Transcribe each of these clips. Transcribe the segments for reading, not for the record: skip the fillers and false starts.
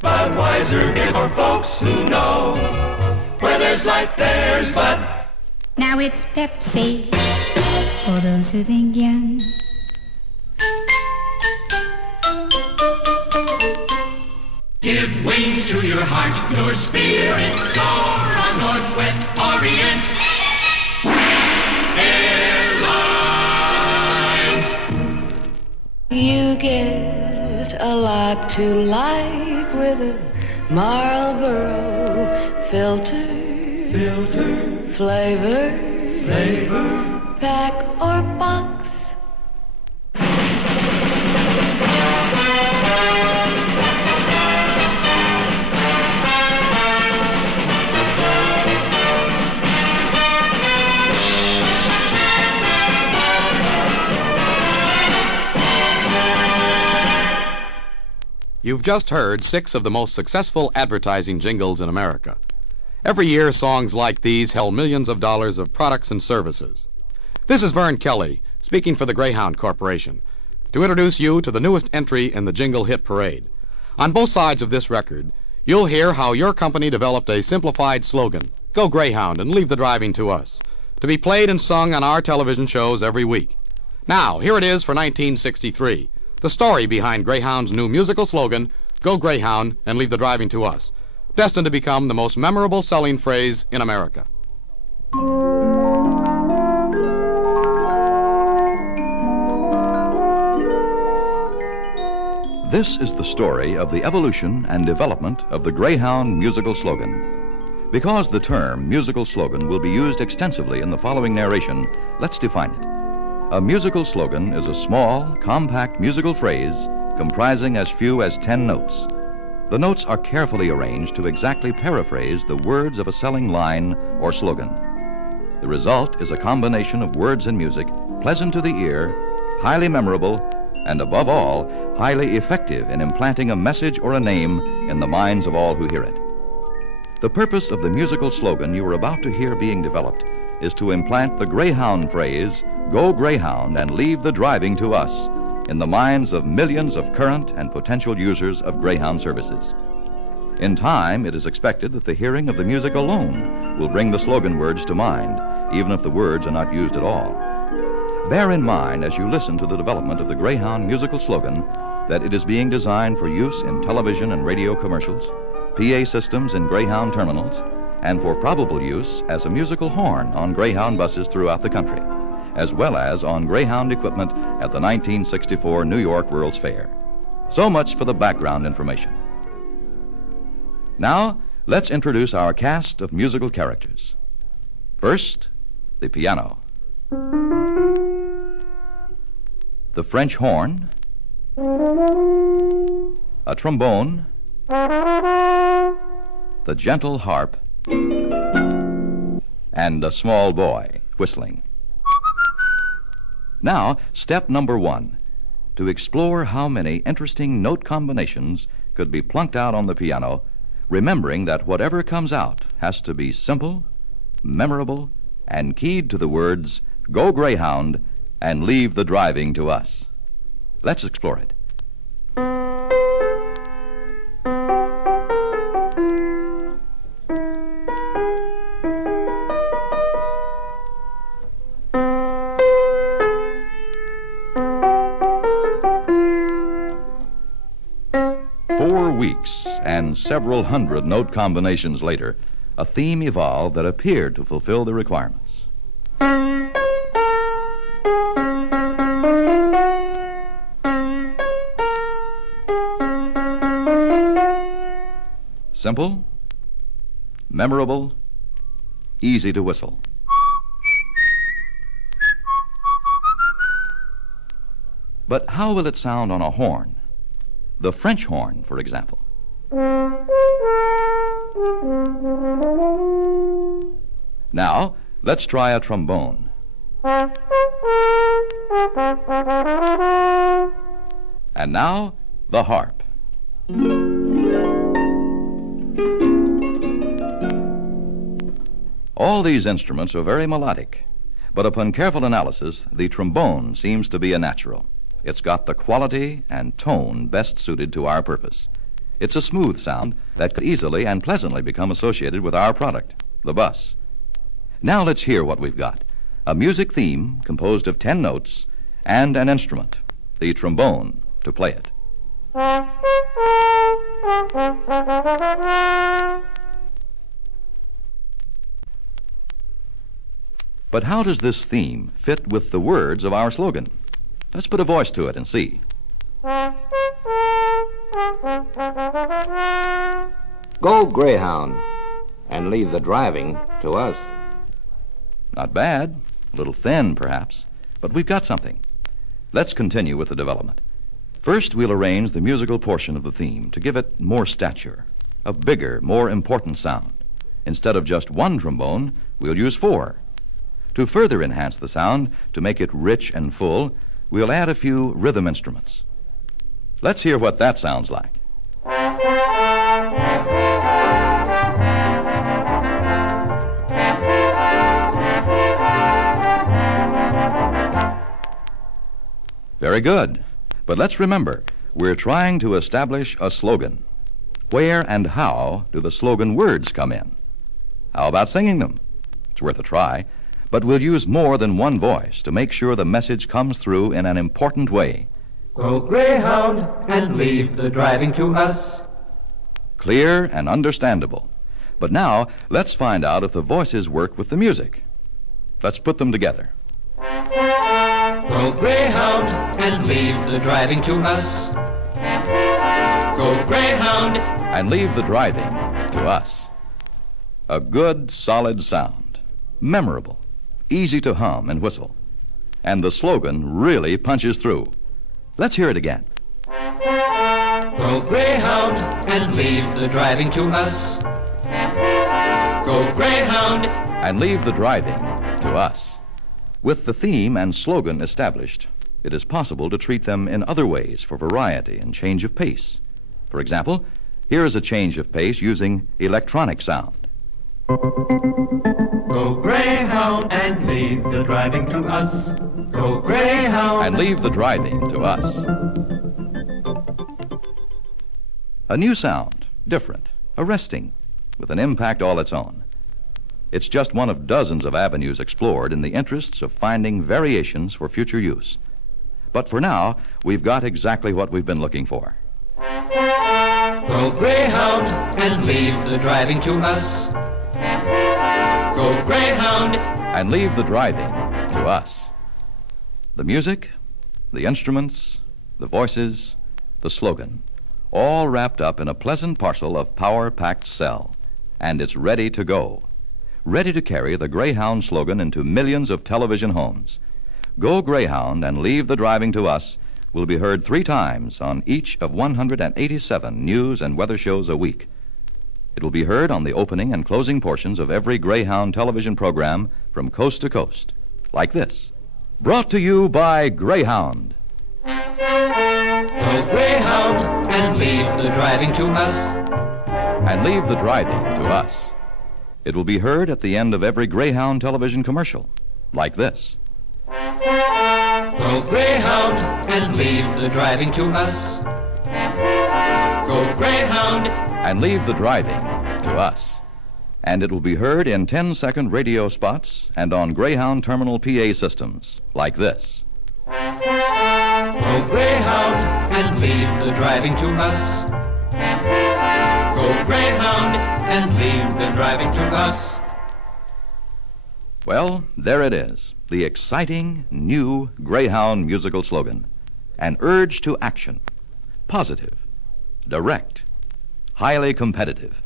Budweiser beer for folks who know where there's life, there's Bud. Now it's Pepsi for those who think young. Give wings to your heart, your spirit soar on Northwest Orient Airlines. You get a lot to like with a Marlboro filter, flavor, pack or box. You've just heard 6 of the most successful advertising jingles in America. Every year, songs like these sell millions of dollars of products and services. This is Vern Kelly, speaking for the Greyhound Corporation, to introduce you to the newest entry in the Jingle Hit Parade. On both sides of this record, you'll hear how your company developed a simplified slogan, "Go Greyhound and leave the driving to us," to be played and sung on our television shows every week. Now, here it is for 1963. The story behind Greyhound's new musical slogan, "Go Greyhound and leave the driving to us," destined to become the most memorable selling phrase in America. This is the story of the evolution and development of the Greyhound musical slogan. Because the term musical slogan will be used extensively in the following narration, let's define it. A musical slogan is a small, compact musical phrase comprising as few as 10 notes. The notes are carefully arranged to exactly paraphrase the words of a selling line or slogan. The result is a combination of words and music, pleasant to the ear, highly memorable, and above all, highly effective in implanting a message or a name in the minds of all who hear it. The purpose of the musical slogan you are about to hear being developed is to implant the Greyhound phrase, "Go Greyhound and leave the driving to us," in the minds of millions of current and potential users of Greyhound services. In time, it is expected that the hearing of the music alone will bring the slogan words to mind, even if the words are not used at all. Bear in mind as you listen to the development of the Greyhound musical slogan that it is being designed for use in television and radio commercials, PA systems in Greyhound terminals, and for probable use as a musical horn on Greyhound buses throughout the country, as well as on Greyhound equipment at the 1964 New York World's Fair. So much for the background information. Now, let's introduce our cast of musical characters. First, the piano, the French horn, a trombone, the gentle harp, and a small boy whistling. Now, step number 1, to explore how many interesting note combinations could be plunked out on the piano, remembering that whatever comes out has to be simple, memorable, and keyed to the words, "Go Greyhound and leave the driving to us." Let's explore it. 4 weeks and several hundred note combinations later, a theme evolved that appeared to fulfill the requirements. Simple, memorable, easy to whistle. But how will it sound on a horn? The French horn, for example. Now, let's try a trombone. And now, the harp. All these instruments are very melodic, but upon careful analysis, the trombone seems to be a natural. It's got the quality and tone best suited to our purpose. It's a smooth sound that could easily and pleasantly become associated with our product, the bus. Now let's hear what we've got. A music theme composed of 10 notes and an instrument, the trombone, to play it. But how does this theme fit with the words of our slogan? Let's put a voice to it and see. Go Greyhound, and leave the driving to us. Not bad. A little thin, perhaps, but we've got something. Let's continue with the development. First, we'll arrange the musical portion of the theme to give it more stature, a bigger, more important sound. Instead of just one trombone, we'll use 4. To further enhance the sound, to make it rich and full, we'll add a few rhythm instruments. Let's hear what that sounds like. Very good. But let's remember, we're trying to establish a slogan. Where and how do the slogan words come in? How about singing them? It's worth a try. But we'll use more than one voice to make sure the message comes through in an important way. Go Greyhound and leave the driving to us. Clear and understandable. But now, let's find out if the voices work with the music. Let's put them together. Go Greyhound and leave the driving to us. Go Greyhound. And leave the driving to us. A good, solid sound. Memorable. Easy to hum and whistle. And the slogan really punches through. Let's hear it again. Go Greyhound and leave the driving to us. Go Greyhound. And leave the driving to us. With the theme and slogan established, it is possible to treat them in other ways for variety and change of pace. For example, here is a change of pace using electronic sound. Go Greyhound and leave the driving to us. Go Greyhound. And leave the driving to us. A new sound, different, arresting, with an impact all its own. It's just one of dozens of avenues explored in the interests of finding variations for future use. But for now, we've got exactly what we've been looking for. Go Greyhound and leave the driving to us. Go Greyhound. And leave the driving to us. The music, the instruments, the voices, the slogan, all wrapped up in a pleasant parcel of power-packed cell. And it's ready to go. Ready to carry the Greyhound slogan into millions of television homes. Go Greyhound and leave the driving to us will be heard 3 times on each of 187 news and weather shows a week. It will be heard on the opening and closing portions of every Greyhound television program from coast to coast, like this. Brought to you by Greyhound. Go Greyhound and leave the driving to us. And leave the driving to us. It will be heard at the end of every Greyhound television commercial, like this. Go Greyhound and leave the driving to us. Go Greyhound. And leave the driving to us. And it will be heard in 10-second radio spots and on Greyhound terminal PA systems, like this. Go Greyhound and leave the driving to us. Go Greyhound and leave the driving to us. Well, there it is, the exciting new Greyhound musical slogan. An urge to action. Positive. Direct. Highly competitive.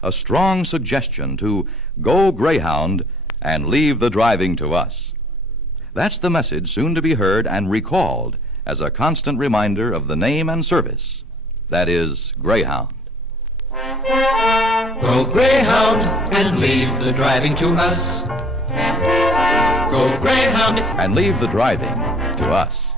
A strong suggestion to go Greyhound and leave the driving to us. That's the message soon to be heard and recalled as a constant reminder of the name and service. That is Greyhound. Go Greyhound and leave the driving to us. Go Greyhound. And leave the driving to us.